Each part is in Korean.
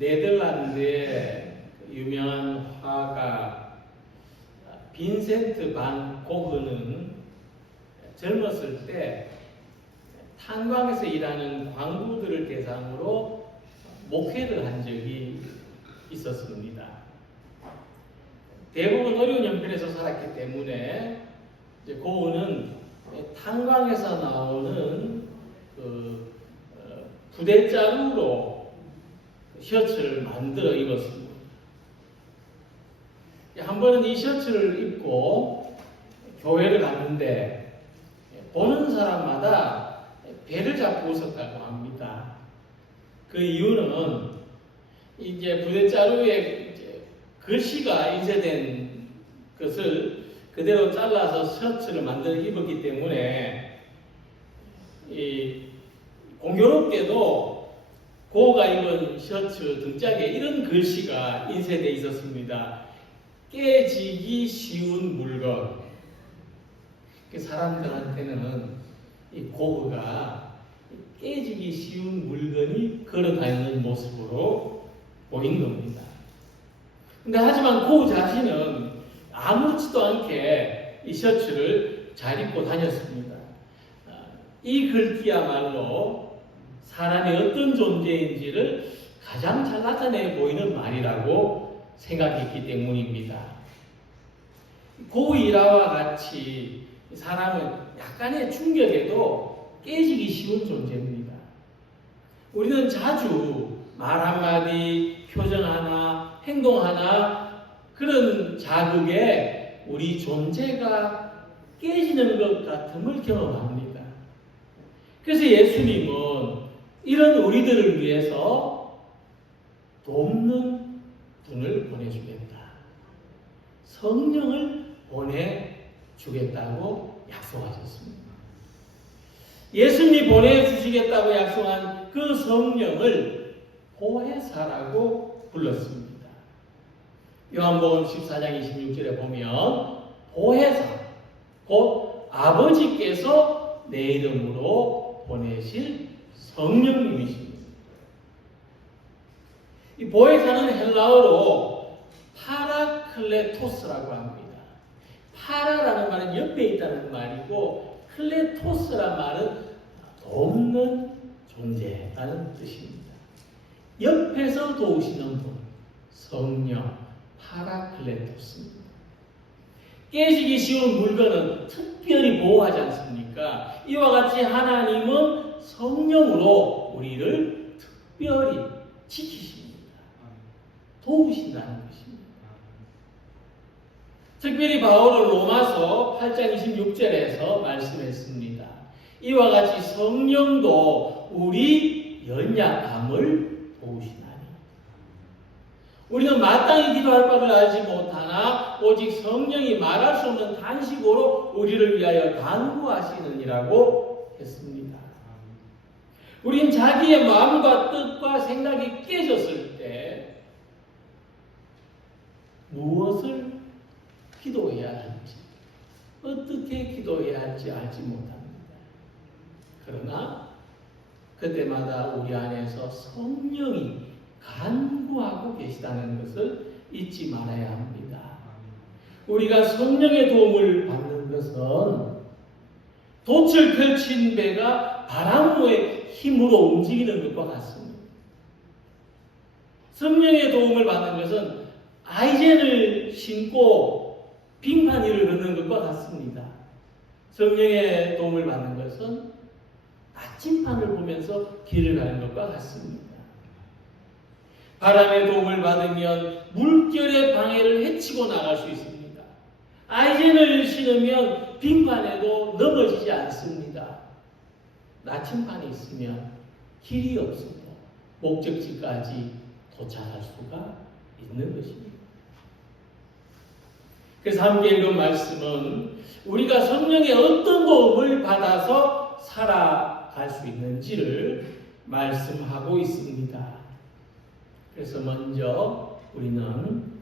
네덜란드의 유명한 화가 빈센트 반 고흐는 젊었을 때 탄광에서 일하는 광부들을 대상으로 목회를 한 적이 있었습니다. 대부분 어려운 형편에서 살았기 때문에 고흐는 탄광에서 나오는 부대자루로 셔츠를 만들어 입었습니다. 한 번은 이 셔츠를 입고 교회를 갔는데 보는 사람마다 배를 잡고 웃었다고 합니다. 그 이유는 이제 부대자루에 글씨가 인쇄된 것을 그대로 잘라서 셔츠를 만들어 입었기 때문에 공교롭게도 고가 입은 셔츠 등짝에 이런 글씨가 인쇄되어 있었습니다. 깨지기 쉬운 물건. 사람들한테는 이 고흐가 깨지기 쉬운 물건이 걸어다니는 모습으로 보인 겁니다. 근데 하지만 고흐 자신은 아무렇지도 않게 이 셔츠를 잘 입고 다녔습니다. 이 글귀야말로 사람이 어떤 존재인지를 가장 잘 나타내 보이는 말이라고 생각했기 때문입니다. 고흐 일화와 같이 사람은 약간의 충격에도 깨지기 쉬운 존재입니다. 우리는 자주 말 한마디, 표정 하나, 행동 하나 그런 자극에 우리 존재가 깨지는 것 같음을 경험합니다. 그래서 예수님은 이런 우리들을 위해서 돕는 분을 보내주겠다. 성령을 보내주겠다고 약속하셨습니다. 예수님이 보내주시겠다고 약속한 그 성령을 보혜사라고 불렀습니다. 요한복음 14장 26절에 보면 보혜사, 곧 아버지께서 내 이름으로 보내실 성령님이십니다. 이 보혜사는 헬라어로 파라클레토스라고 합니다. 파라라는 말은 옆에 있다는 말이고 클레토스라는 말은 돕는 존재라는 뜻입니다. 옆에서 도우시는 분, 성령, 파라클레토스입니다. 깨지기 쉬운 물건은 특별히 보호하지 않습니까? 이와 같이 하나님은 성령으로 우리를 특별히 지키십니다. 도우신다는 것입니다. 특별히 바울은 로마서 8장 26절에서 말씀했습니다. 이와 같이 성령도 우리 연약함을 도우시나니. 우리는 마땅히 기도할 바를 알지 못하나 오직 성령이 말할 수 없는 탄식으로 우리를 위하여 간구하시느니라고 했습니다. 우린 자기의 마음과 뜻과 생각이 깨졌을 때 무엇을 기도해야 할지, 어떻게 기도해야 할지 알지 못합니다. 그러나 그때마다 우리 안에서 성령이 간구하고 계시다는 것을 잊지 말아야 합니다. 우리가 성령의 도움을 받는 것은 돛을 펼친 배가 바람의 힘으로 움직이는 것과 같습니다. 성령의 도움을 받는 것은 아이젠을 신고 빙판 위를 걷는 것과 같습니다. 성령의 도움을 받는 것은 나침판을 보면서 길을 가는 것과 같습니다. 바람의 도움을 받으면 물결의 방해를 헤치고 나갈 수 있습니다. 아이젠을 신으면 빙판에도 넘어지지 않습니다. 나침판이 있으면 길이 없어도 목적지까지 도착할 수가 있는 것입니다. 그래서 함께 읽은 말씀은 우리가 성령의 어떤 도움을 받아서 살아갈 수 있는지를 말씀하고 있습니다. 그래서 먼저 우리는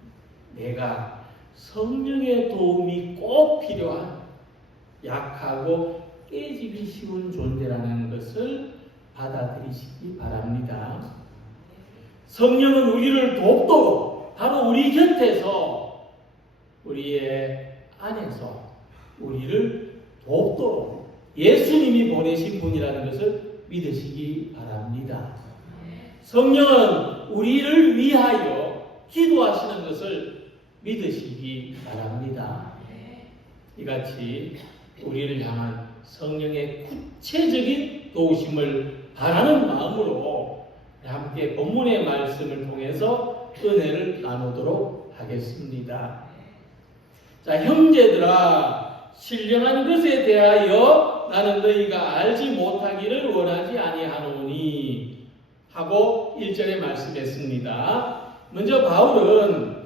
내가 성령의 도움이 꼭 필요한 약하고 깨지기 쉬운 존재라는 것을 받아들이시기 바랍니다. 성령은 우리를 돕도록 바로 우리 곁에서 우리의 안에서 우리를 돕도록 예수님이 보내신 분이라는 것을 믿으시기 바랍니다. 성령은 우리를 위하여 기도하시는 것을 믿으시기 바랍니다. 이같이 우리를 향한 성령의 구체적인 도우심을 바라는 마음으로 함께 본문의 말씀을 통해서 은혜를 나누도록 하겠습니다. 자, 형제들아, 신령한 것에 대하여 나는 너희가 알지 못하기를 원하지 아니하노니 하고 1절에 말씀했습니다. 먼저 바울은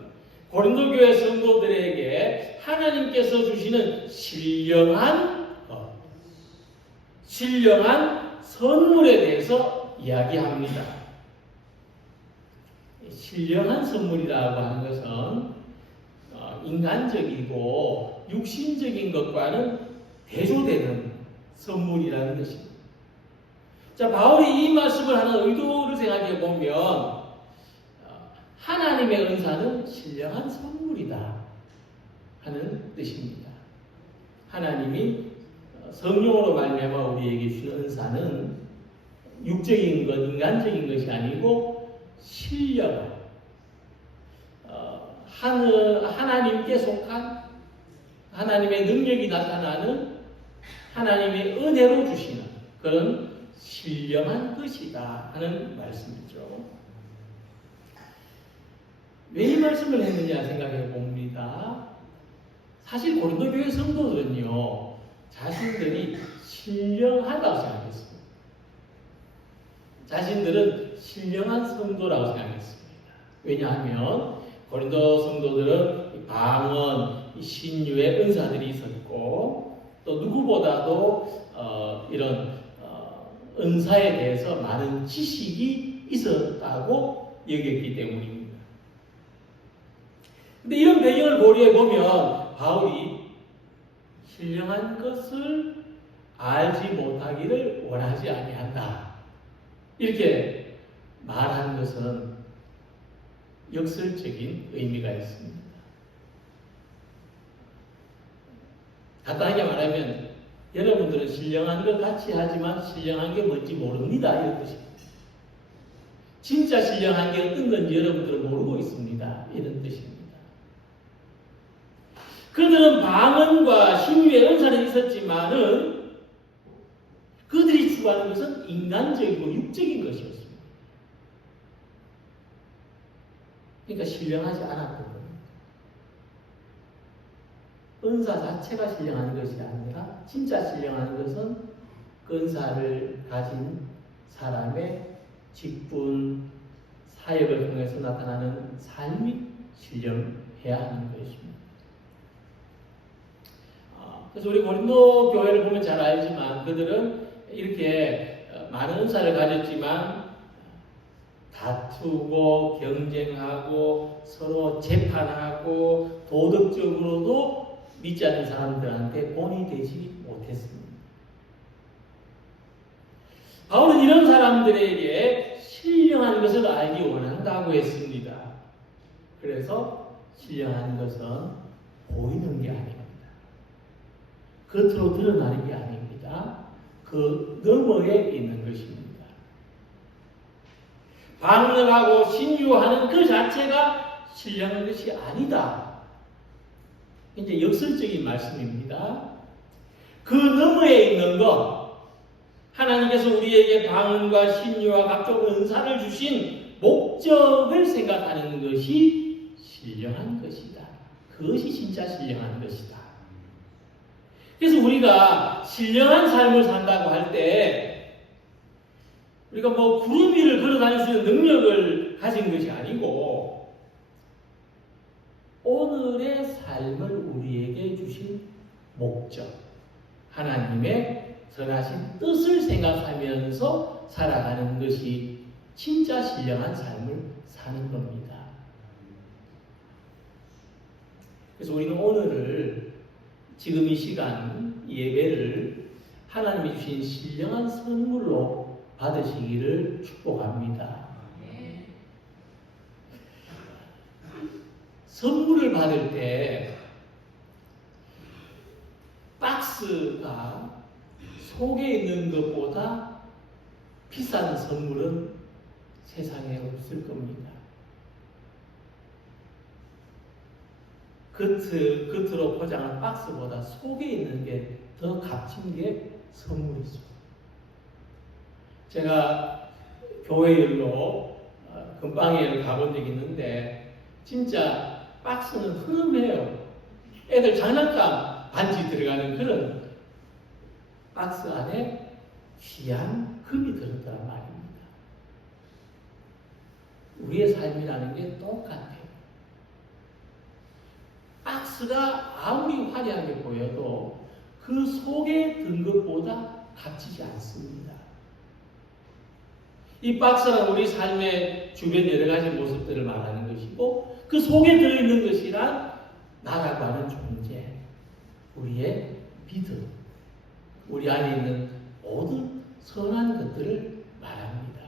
고린도 교회 성도들에게 하나님께서 주시는 신령한 선물에 대해서 이야기합니다. 신령한 선물이라고 하는 것은 인간적이고 육신적인 것과는 대조되는 선물이라는 것입니다. 자, 바울이 이 말씀을 하는 의도를 생각해 보면 하나님의 은사는 신령한 선물이다 하는 뜻입니다. 하나님이 성령으로 말미암아 우리에게 주는 은사는 육적인 것, 인간적인 것이 아니고 신령한 하나님께 속한 하나님의 능력이 나타나는 하나님의 은혜로 주시는 그런 신령한 것이다 하는 말씀이죠. 왜 이 말씀을 했느냐 생각해 봅니다. 사실 고린도 교회 성도들은요, 자신들이 신령하다고 생각했습니다. 자신들은 신령한 성도라고 생각했습니다. 왜냐하면 고린도 성도들은 방언, 신유의 은사들이 있었고 또 누구보다도 이런 은사에 대해서 많은 지식이 있었다고 여겼기 때문입니다. 근데 이런 배경을 고려해 보면 바울이 신령한 것을 알지 못하기를 원하지 아니한다 이렇게 말한 것은 역설적인 의미가 있습니다. 간단하게 말하면 여러분들은 신령한 것 같이 하지만 신령한 게 뭔지 모릅니다 이런 뜻입니다. 진짜 신령한 게 어떤 건지 여러분들은 모르고 있습니다 이런 뜻입니다. 그들은 방언과 신유의 은사는 있었지만은 그들이 추구하는 것은 인간적이고 육적인 것이었습니다. 그러니까 신령하지 않았던 겁니다. 은사 자체가 신령한 것이 아니라 진짜 신령한 것은 그 은사를 가진 사람의 직분, 사역을 통해서 나타나는 삶이 신령해야 하는 것입니다. 그래서 우리 고린도 교회를 보면 잘 알지만 그들은 이렇게 많은 은사를 가졌지만 다투고 경쟁하고 서로 재판하고 도덕적으로도 믿지 않는 사람들한테 본이 되지 못했습니다. 바울은 이런 사람들에게 신령한 것을 알기 원한다고 했습니다. 그래서 신령한 것은 보이는 게 아닙니다. 겉으로 드러나는 게 아닙니다. 그 너머에 있는 것입니다. 방언하고 신유하는 그 자체가 신령한 것이 아니다. 이제 역설적인 말씀입니다. 그 너머에 있는 것, 하나님께서 우리에게 방언과 신유와 각종 은사를 주신 목적을 생각하는 것이 신령한 것이다. 그것이 진짜 신령한 것이다. 그래서 우리가 신령한 삶을 산다고 할 때 우리가 뭐 구름 위를 걸어 다닐 수 있는 능력을 가진 것이 아니고 오늘의 삶을 우리에게 주신 목적, 하나님의 선하신 뜻을 생각하면서 살아가는 것이 진짜 신령한 삶을 사는 겁니다. 그래서 우리는 오늘을 지금 이 시간 예배를 하나님이 주신 신령한 선물로 받으시기를 축복합니다. 선물을 받을 때 박스가 속에 있는 것보다 비싼 선물은 세상에 없을 겁니다. 겉으로 포장한 박스보다 속에 있는 게 더 값진 게 선물이죠. 제가 교회 일로 금방에 가본 적이 있는데 진짜 박스는 흐름해요. 애들 장난감 반지 들어가는 그런 박스 안에 귀한 금이 들었다는 말입니다. 우리의 삶이라는 게 똑같아요. 박스가 아무리 화려하게 보여도 그 속에 든 것보다 값지지 않습니다. 이 박스는 우리 삶의 주변 여러 가지 모습들을 말하는 것이고 그 속에 들어있는 것이란 나라고 하는 존재, 우리의 믿음, 우리 안에 있는 모든 선한 것들을 말합니다.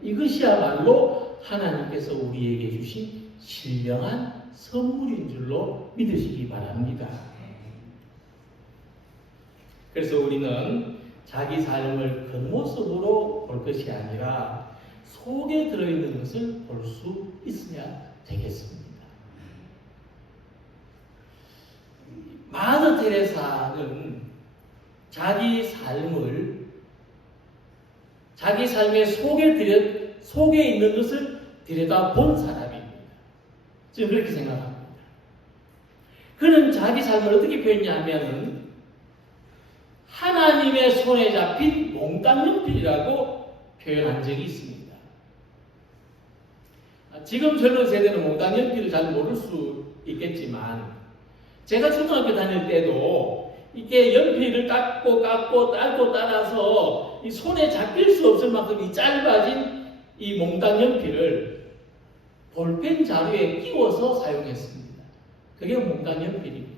이것이야말로 하나님께서 우리에게 주신 신령한 선물인 줄로 믿으시기 바랍니다. 그래서 우리는 자기 삶을 겉모습으로 볼 것이 아니라 속에 들어있는 것을 볼 수 있어야 되겠습니다. 마더 테레사는 자기 삶의 속에 있는 것을 들여다 본 사람입니다. 저는 그렇게 생각합니다. 그는 자기 삶을 어떻게 표현했냐면 하나님의 손에 잡힌 몽땅 연필이라고 표현한 적이 있습니다. 지금 젊은 세대는 몽땅 연필을 잘 모를 수 있겠지만 제가 초등학교 다닐 때도 이게 연필을 깎고 딸고 따라서 이 손에 잡힐 수 없을 만큼 이 짧아진 이 몽땅 연필을 볼펜 자루에 끼워서 사용했습니다. 그게 몽땅 연필입니다.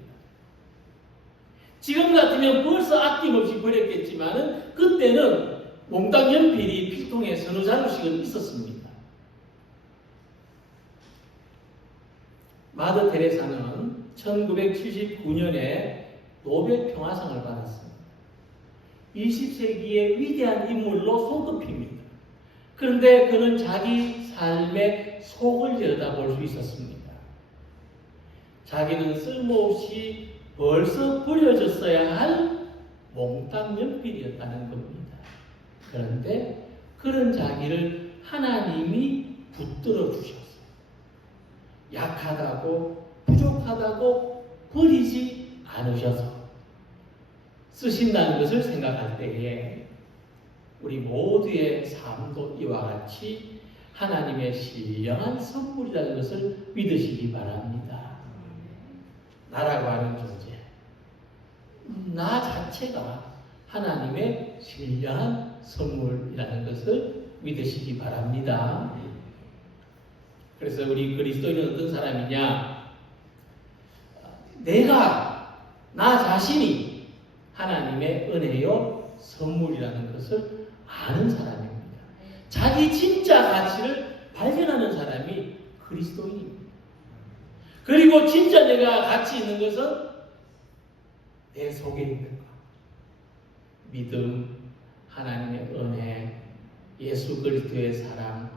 지금 같으면 벌써 아낌없이 버렸겠지만은 그때는 몽땅 연필이 필통에 서너 자루씩은 있었습니다. 마더 테레사는 1979년에 노벨 평화상을 받았습니다. 20세기의 위대한 인물로 손꼽힙니다. 그런데 그는 자기 삶의 속을 들여다볼 수 있었습니다. 자기는 쓸모없이 벌써 버려졌어야 할 몽땅 연필이었다는 겁니다. 그런데 그런 자기를 하나님이 붙들어 주셨어요. 약하다고 부족하다고 버리지 않으셔서 쓰신다는 것을 생각할 때에 우리 모두의 삶도 이와 같이 하나님의 신령한 선물이라는 것을 믿으시기 바랍니다. 나라고 하는 존재, 나 자체가 하나님의 신령한 선물이라는 것을 믿으시기 바랍니다. 그래서 우리 그리스도인은 어떤 사람이냐? 나 자신이 하나님의 은혜요 선물이라는 것을 아는 사람입니다. 자기 진짜 가치를 발견하는 사람이 그리스도인입니다. 그리고 진짜 내가 가치 있는 것은 내 속에 있는 것. 믿음, 하나님의 은혜, 예수 그리스도의 사랑,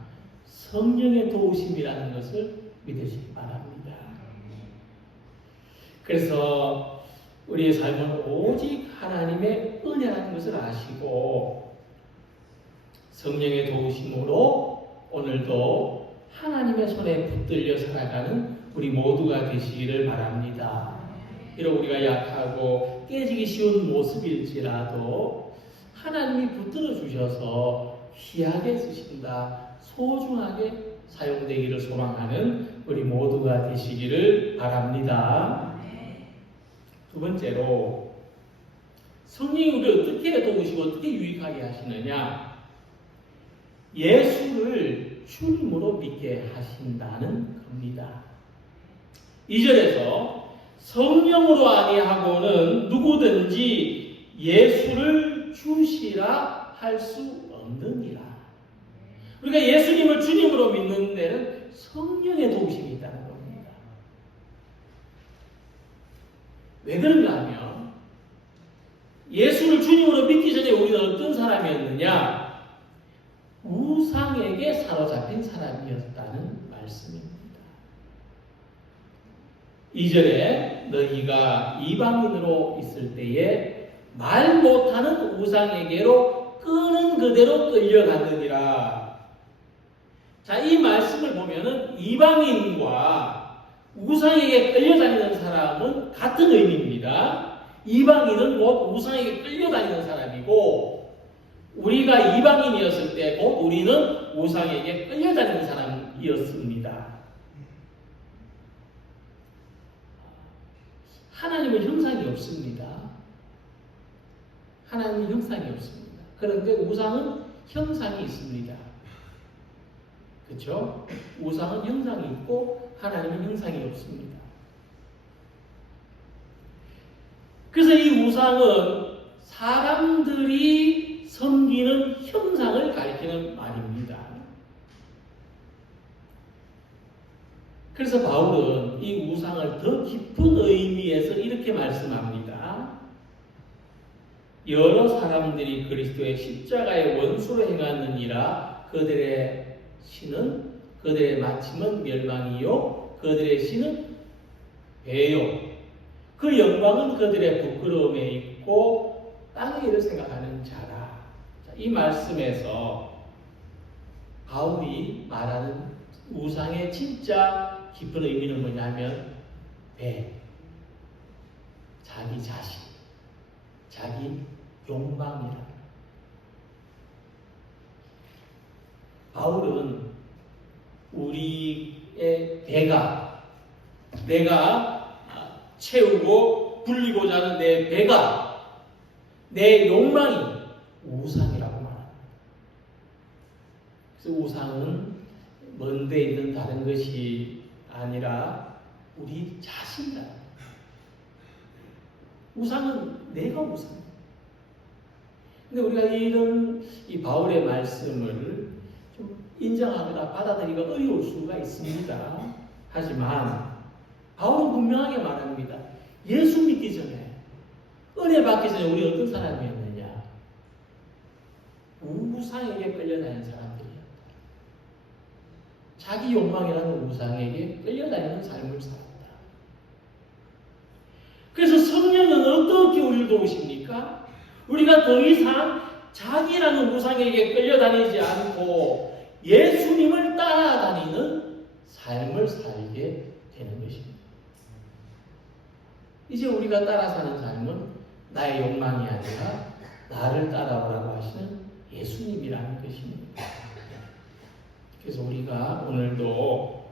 성령의 도우심이라는 것을 믿으시기 바랍니다. 그래서 우리의 삶은 오직 하나님의 은혜라는 것을 아시고 성령의 도우심으로 오늘도 하나님의 손에 붙들려 살아가는 우리 모두가 되시기를 바랍니다. 비록 우리가 약하고 깨지기 쉬운 모습일지라도 하나님이 붙들어 주셔서 귀하게 쓰신다, 소중하게 사용되기를 소망하는 우리 모두가 되시기를 바랍니다. 두 번째로 성령이 우리를 어떻게 도우시고 어떻게 유익하게 하시느냐? 예수를 주님으로 믿게 하신다는 겁니다. 2절에서 성령으로 아니하고는 누구든지 예수를 주시라 할 수 없느니라. 우리가 예수님을 주님으로 믿는 데는 성령의 도우심이 있다는 겁니다. 왜 그런가 하면 예수를 주님으로 믿기 전에 우리는 어떤 사람이었느냐? 우상에게 사로잡힌 사람이었다는 말씀입니다. 2절에 너희가 이방인으로 있을 때에 말 못하는 우상에게로 끄는 그대로 끌려갔느니라. 자, 이 말씀을 보면은 이방인과 우상에게 끌려다니는 사람은 같은 의미입니다. 이방인은 곧 우상에게 끌려다니는 사람이고, 우리가 이방인이었을 때 곧 우리는 우상에게 끌려다니는 사람이었습니다. 하나님은 형상이 없습니다. 하나님은 형상이 없습니다. 그런데 우상은 형상이 있습니다. 그렇죠? 우상은 형상이 있고 하나님은 형상이 없습니다. 그래서 이 우상은 사람들이 섬기는 형상을 가리키는 말입니다. 그래서 바울은 이 우상을 더 깊은 의미에서 이렇게 말씀합니다. 여러 사람들이 그리스도의 십자가의 원수로 행하느니라. 그들의 신은, 그들의 마침은 멸망이요 그들의 신은 배요 그 영광은 그들의 부끄러움에 있고 땅의 일을 생각하는 자라. 이 말씀에서 바울이 말하는 우상의 진짜 깊은 의미는 뭐냐면 배, 자기 자신, 자기 욕망이라. 바울은 우리의 배가, 내가 채우고 불리고자 하는 내 배가, 내 욕망이 우상이라고 말합니다. 그래서 우상은 먼 데 있는 다른 것이 아니라 우리 자신이다. 우상은 내가 우상이다. 근데 우리가 이런 이 바울의 말씀을 좀 인정하거나 받아들이기가 어려울 수가 있습니다. 하지만 바울은 분명하게 말합니다. 예수 믿기 전에, 은혜 받기 전에 우리 어떤 사람이었느냐? 우상에게 끌려다니는 사람들이었다. 자기 욕망이라는 우상에게 끌려다니는 삶을 살았다. 그래서 성령은 어떻게 우리를 도우십니까? 우리가 더 이상 자기라는 우상에게 끌려다니지 않고 예수님을 따라다니는 삶을 살게 되는 것입니다. 이제 우리가 따라 사는 삶은 나의 욕망이 아니라 나를 따라오라고 하시는 예수님이라는 것입니다. 그래서 우리가 오늘도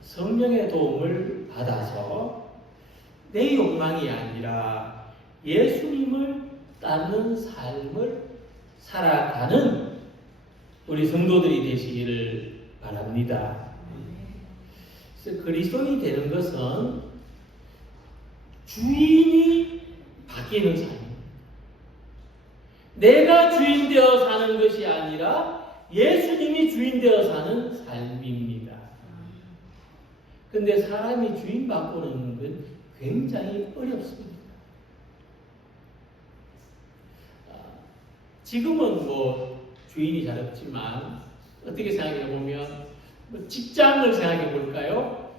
성령의 도움을 받아서 내 욕망이 아니라 예수님을 따르는 삶을 살아가는 우리 성도들이 되시기를 바랍니다. 그래서 그리스도인이 되는 것은 주인이 바뀌는 삶입니다. 내가 주인 되어 사는 것이 아니라 예수님이 주인 되어 사는 삶입니다. 그런데 사람이 주인 바꾸는 건 굉장히 어렵습니다. 지금은 뭐 주인이 잘 없지만 어떻게 생각해 보면 직장을 생각해 볼까요?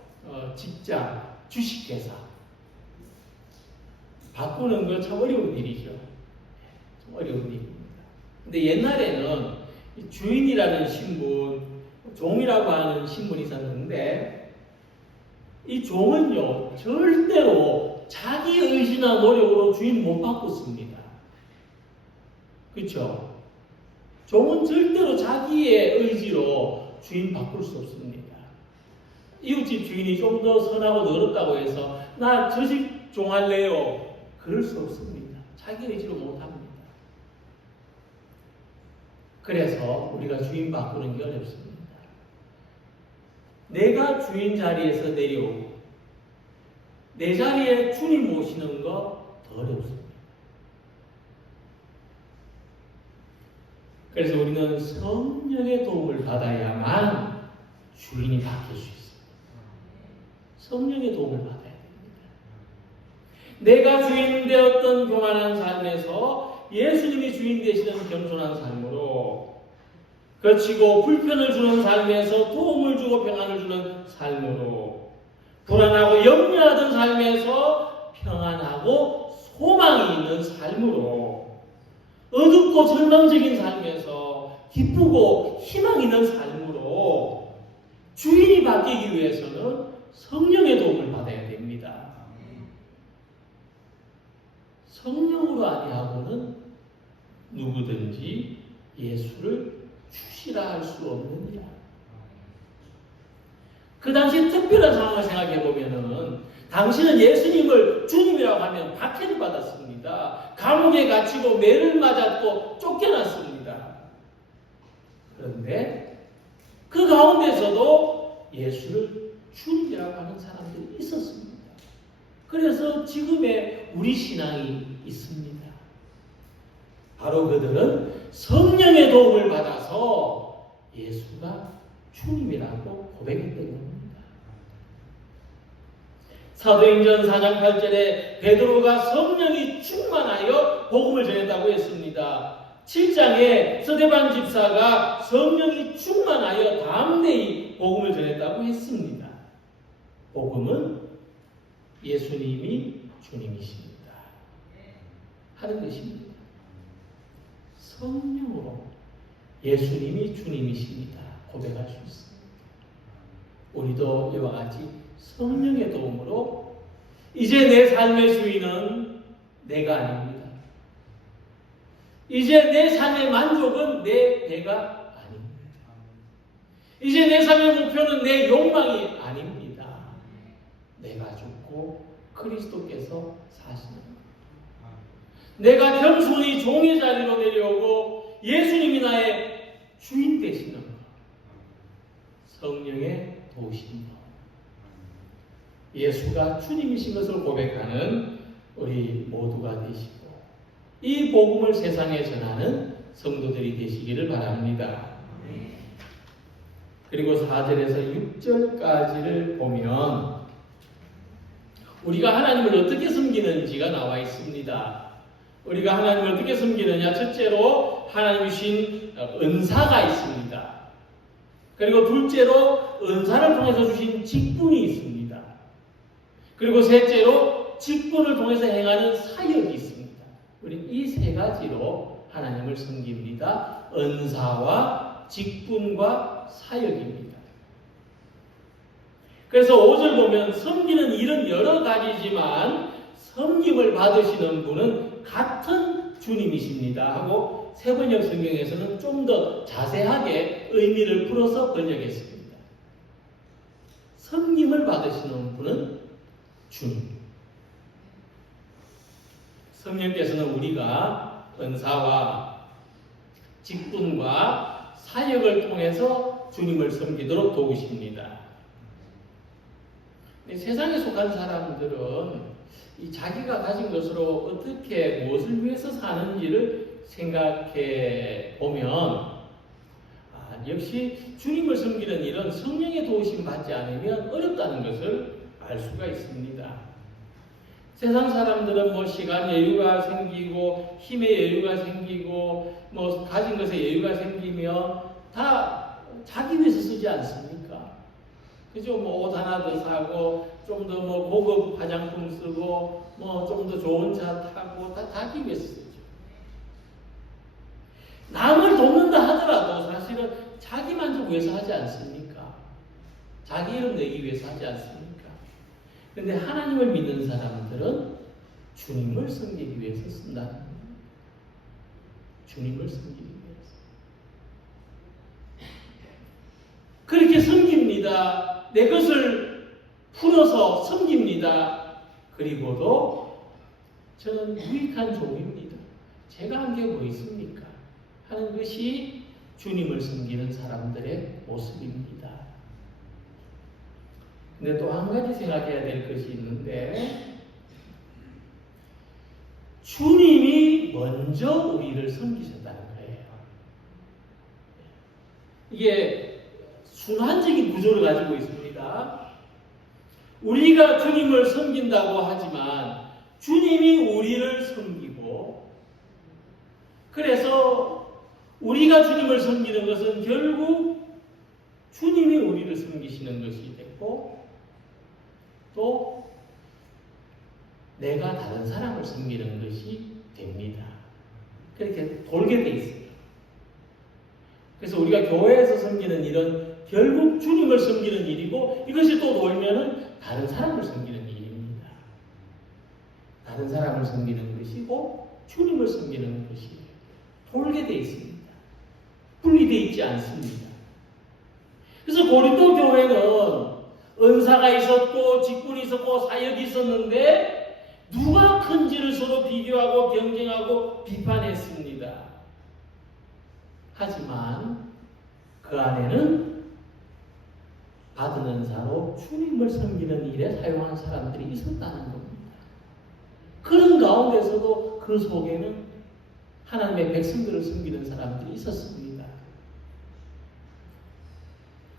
직장, 주식회사 바꾸는 건 참 어려운 일이죠. 좀 어려운 일입니다. 근데 옛날에는 주인이라는 신분, 종이라고 하는 신분이 있었는데 이 종은요 절대로 자기 의지나 노력으로 주인 못 바꿨습니다. 그렇죠? 종은 절대로 자기의 의지로 주인 바꿀 수 없습니다. 이웃집 주인이 좀 더 선하고 너럽다고 해서 나 저 집 종할래요. 그럴 수 없습니다. 자기 의지로 못합니다. 그래서 우리가 주인 바꾸는 게 어렵습니다. 내가 주인 자리에서 내려오고 내 자리에 주님 모시는 거 더 어렵습니다. 그래서 우리는 성령의 도움을 받아야만 주인이 바뀔 수 있습니다. 성령의 도움을 받아야 됩니다. 내가 주인 되었던 교만한 삶에서 예수님이 주인 되시는 겸손한 삶으로, 거치고 불편을 주는 삶에서 도움을 주고 평안을 주는 삶으로, 불안하고 염려하던 삶에서 평안하고 소망이 있는 삶으로, 어둡고 절망적인 삶에서 기쁘고 희망 있는 삶으로 주인이 바뀌기 위해서는 성령의 도움을 받아야 됩니다. 성령으로 아니하고는 누구든지 예수를 주시라 할 수 없느니라. 그 당시 특별한 상황을 생각해 보면은 당신은 예수님을 주님이라고 하면 박해를 받았습니다. 감옥에 갇히고 매를 맞았고 쫓겨났습니다. 그런데 그 가운데서도 예수를 주님이라고 하는 사람들이 있었습니다. 그래서 지금의 우리 신앙이 있습니다. 바로 그들은 성령의 도움을 받아서 예수가 주님이라고 고백했던 겁니다. 사도행전 4장 8절에 베드로가 성령이 충만하여 복음을 전했다고 했습니다. 7장에 스데반 집사가 성령이 충만하여 담대히 복음을 전했다고 했습니다. 복음은 예수님이 주님이십니다 하는 것입니다. 성령으로 예수님이 주님이십니다 고백할 수 있습니다. 우리도 이와 같이 성령의 도움으로 이제 내 삶의 주인은 내가 아닙니다. 이제 내 삶의 만족은 내 배가 아닙니다. 이제 내 삶의 목표는 내 욕망이 아닙니다. 내가 죽고 그리스도께서 사시는 것. 내가 겸손히 종의 자리로 내려오고 예수님이 나의 주인 되시는 것. 성령의 도우신 것. 예수가 주님이신 것을 고백하는 우리 모두가 되시고 이 복음을 세상에 전하는 성도들이 되시기를 바랍니다. 그리고 4절에서 6절까지를 보면 우리가 하나님을 어떻게 섬기는지가 나와 있습니다. 우리가 하나님을 어떻게 섬기느냐? 첫째로 하나님이 주신 은사가 있습니다. 그리고 둘째로 은사를 통해서 주신 직분이 있습니다. 그리고 셋째로 직분을 통해서 행하는 사역이 있습니다. 우리 이 세 가지로 하나님을 섬깁니다. 은사와 직분과 사역입니다. 그래서 5절 보면 섬기는 일은 여러 가지지만 섬김을 받으시는 분은 같은 주님이십니다 하고 세번역 성경에서는 좀 더 자세하게 의미를 풀어서 번역했습니다. 섬김을 받으시는 분은 주님. 성령께서는 우리가 은사와 직분과 사역을 통해서 주님을 섬기도록 도우십니다. 세상에 속한 사람들은 이 자기가 가진 것으로 어떻게 무엇을 위해서 사는지를 생각해 보면 역시 주님을 섬기는 일은 성령의 도우심 받지 않으면 어렵다는 것을 알 수가 있습니다. 세상 사람들은 뭐 시간 여유가 생기고 힘의 여유가 생기고 뭐 가진 것에 여유가 생기면 다 자기 위해서 쓰지 않습니까? 그죠? 뭐 옷 하나 더 사고 좀 더 뭐 고급 화장품 쓰고 뭐 좀 더 좋은 차 타고 다 자기 위해서 쓰죠. 남을 돕는다 하더라도 사실은 자기 만족 위해서 하지 않습니까? 자기 이름 내기 위해서 하지 않습니까? 그런데 하나님을 믿는 사람들은 주님을 섬기기 위해서 쓴다는 겁니다. 주님을 섬기기 위해서. 그렇게 섬깁니다. 내 것을 풀어서 섬깁니다. 그리고도 저는 유익한 종입니다. 제가 한 게 뭐 있습니까? 하는 것이 주님을 섬기는 사람들의 모습입니다. 근데 또 한 가지 생각해야 될 것이 있는데 주님이 먼저 우리를 섬기셨다는 거예요. 이게 순환적인 구조를 가지고 있습니다. 우리가 주님을 섬긴다고 하지만 주님이 우리를 섬기고, 그래서 우리가 주님을 섬기는 것은 결국 주님이 우리를 섬기시는 것이 됐고, 또 내가 다른 사람을 섬기는 것이 됩니다. 그렇게 돌게 돼 있어요. 그래서 우리가 교회에서 섬기는 일은 결국 주님을 섬기는 일이고, 이것이 또 돌면은 다른 사람을 섬기는 일입니다. 다른 사람을 섬기는 것이고 주님을 섬기는 것이 돌게 돼 있습니다. 분리되어 있지 않습니다. 그래서 고린도 교회는 은사가 있었고 직분이 있었고 사역이 있었는데 누가 큰지를 서로 비교하고 경쟁하고 비판했습니다. 하지만 그 안에는 받은 은사로 주님을 섬기는 일에 사용한 사람들이 있었다는 겁니다. 그런 가운데서도 그 속에는 하나님의 백성들을 섬기는 사람들이 있었습니다.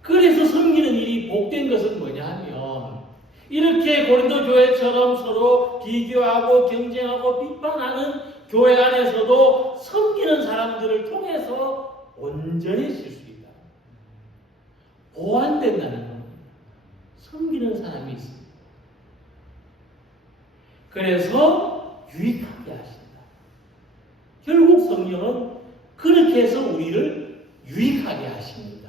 그래서 섬기는 일이 복된 것은 뭐냐 하면, 이렇게 고린도 교회처럼 서로 비교하고 경쟁하고 비판하는 교회 안에서도 섬기는 사람들을 통해서 온전해질 수 있다. 보완된다는 겁니다. 섬기는 사람이 있습니다. 그래서 유익하게 하신다. 결국 성령은 그렇게 해서 우리를 유익하게 하십니다.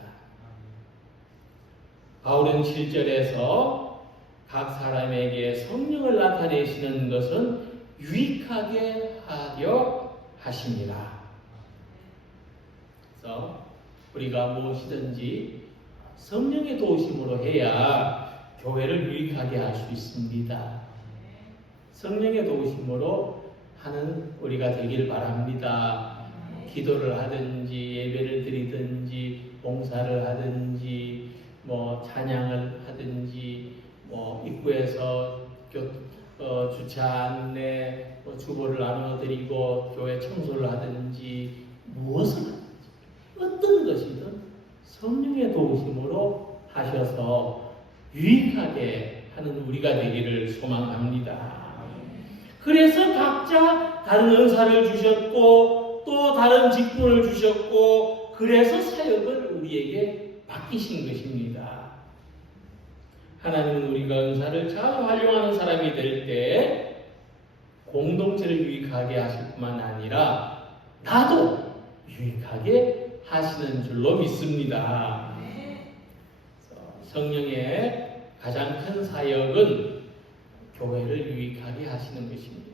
바울은 7절에서 각 사람에게 성령을 나타내시는 것은 유익하게 하려 하십니다. 그래서 우리가 무엇이든지 성령의 도우심으로 해야 교회를 유익하게 할 수 있습니다. 성령의 도우심으로 하는 우리가 되길 바랍니다. 기도를 하든지 예배를 드리든지 봉사를 하든지 찬양을 하든지 입구에서 주차 안내 주보를 나눠드리고 교회 청소를 하든지 무엇을 하든지 어떤 것이든 성령의 도우심으로 하셔서 유익하게 하는 우리가 되기를 소망합니다. 그래서 각자 다른 은사를 주셨고 또 다른 직분을 주셨고, 그래서 사역을 우리에게 맡기신 것입니다. 하나님은 우리가 은사를 잘 활용하는 사람이 될 때 공동체를 유익하게 하실 뿐만 아니라 나도 유익하게 하시는 줄로 믿습니다. 성령의 가장 큰 사역은 교회를 유익하게 하시는 것입니다.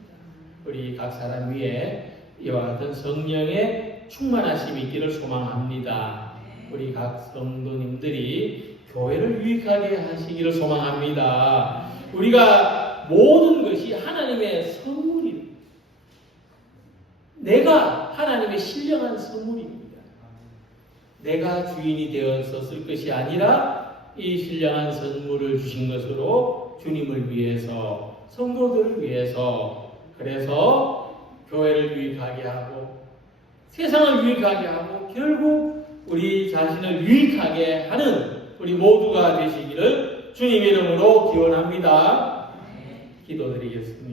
우리 각 사람 위에 이와 같은 성령의 충만하심이 있기를 소망합니다. 우리 각 성도님들이 교회를 유익하게 하시기를 소망합니다. 우리가 모든 것이 하나님의 선물입니다. 내가 하나님의 신령한 선물입니다. 내가 주인이 되어서 쓸 것이 아니라 이 신령한 선물을 주신 것으로 주님을 위해서, 성도들을 위해서, 그래서 교회를 유익하게 하고 세상을 유익하게 하고 결국 우리 자신을 유익하게 하는 우리 모두가 되시기를 주님의 이름으로 기원합니다. 기도드리겠습니다.